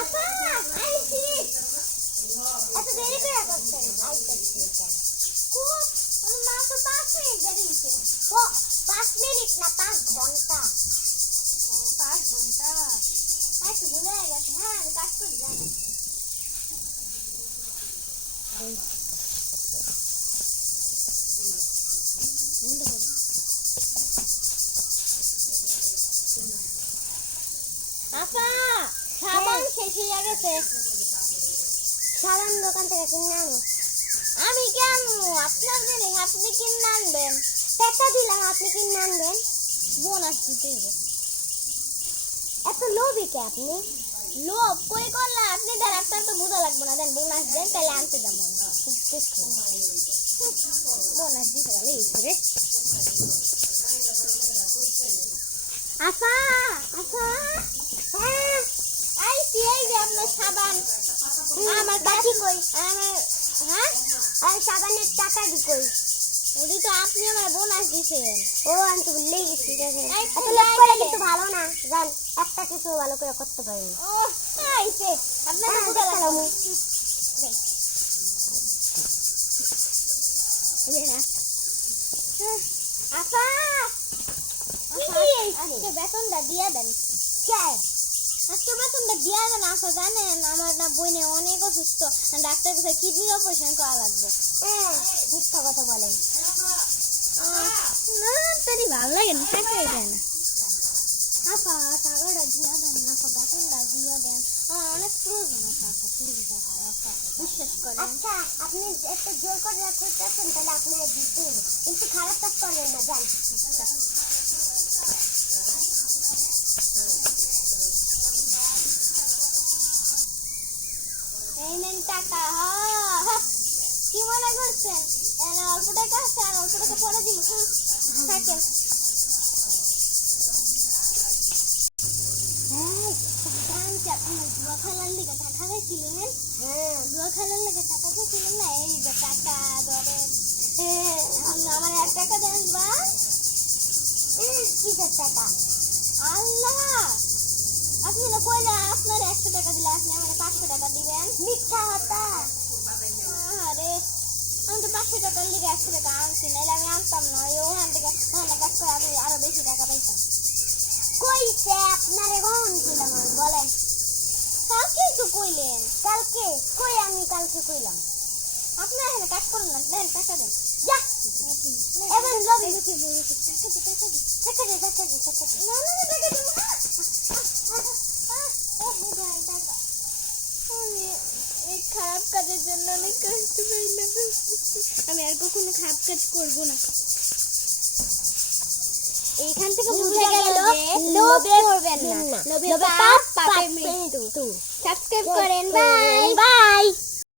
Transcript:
আপা আইছি এত দেরি করে করছেন আইতেছি কেন খুব আমার মা তো 5 মিনিট দেরি হইছে ও 5 মিনিট না 5 ঘন্টা ও 5 ঘন্টা আচ্ছা ভুলে গেছে হ্যাঁ আমি কাজ করে জানি আপা সাবান শেষ হয়ে গেছে সাবান দোকান থেকে কিনে আনো আমি কি আনবো আপনার জন্য আপনি কিনে আনবেন টাকা দিলাম আপনি কিনে আনবেন বোনাস দিতে হবে এত লোভী কে আপনি লোভ কই করলা আপনি ডাক্তার তো বোঝা লাগবে না দেন বোনাস দেন তাহলে আনতে যাবো বোনাস দিতে গেলে রে আপা আপা হ্যাঁ আইছি এই যে আপনার সাবান আমার কাছে কই আমার হ্যাঁ আর সাবানের টাকা দি কই ওদি তো আপনি আমার বোনাস দিবেন ও আমি তো ভুলে গেছি এত লোভ করে কিন্তু ভালো না জান একটা কিছু ভালো করে করতে পারি ও আইছে আপনার তো বুঝা লাগলো আপা আজকে বেতনটা দিয়ে দেন কে আজকে বেতনটা দিয়ে দেন আপা জানেন আমার না বোনে অনেক অসুস্থ ডাক্তার কাছে কিডনি অপারেশন করা লাগবে মিথ্যা কথা বলেন না তারই ভালো লাগে না টাকাই দেয় না আপা টাকাটা দিয়ে দেন আপা বেতনটা দিয়ে দেন আমার অনেক প্রয়োজন আছে আপা প্লিজ আপা বিশ্বাস করেন আচ্ছা আপনি একটু জোর করে করতেছেন তাহলে আপনার দিতে হবে কিন্তু খারাপ কাজ করবেন না জান এই নেন টাকা কি মনে করছেন অল্প টাকা আছে আর অল্প টাকা পরে দিব থাকেন জুয়া খেলার লেগে টাকা খাইছিলেন হ্যাঁ জুয়া খেলার লেগে টাকা খাইছিলেন না এই যে টাকা ধরেন আমার 1 টাকা দেন বা কিসের টাকা আল্লাহ আপনি না কইলা আপনার 100 টাকা দিলে আপনি আমাকে 500 টাকা দিবেন মিথ্যা কথা আরে আমি তো 500 টাকার লিগে 100 টাকা আনছি নাইলে আমি আনতাম না ওখান থেকে ওখানে কাজ করে আমি আরো বেশি টাকা পাইতাম কইছে আপনারে কোন ছিলাম বলেন কালকেই তো কইলেন কালকে কই আমি কালকে কইলাম আপনি এখানে কাজ করুন না দেন টাকা দেন যা এবার লবি টাকা দে না টাকা দিব এই খারাপ কাজের জন্য অনেক কষ্ট পাইলাম আমি আর কখনো খারাপ কাজ করব না এইখান থেকে বুঝে গেল লোভ করবেন না লোভে পাপ পাপে মৃত্যু সাবস্ক্রাইব করেন বাই বাই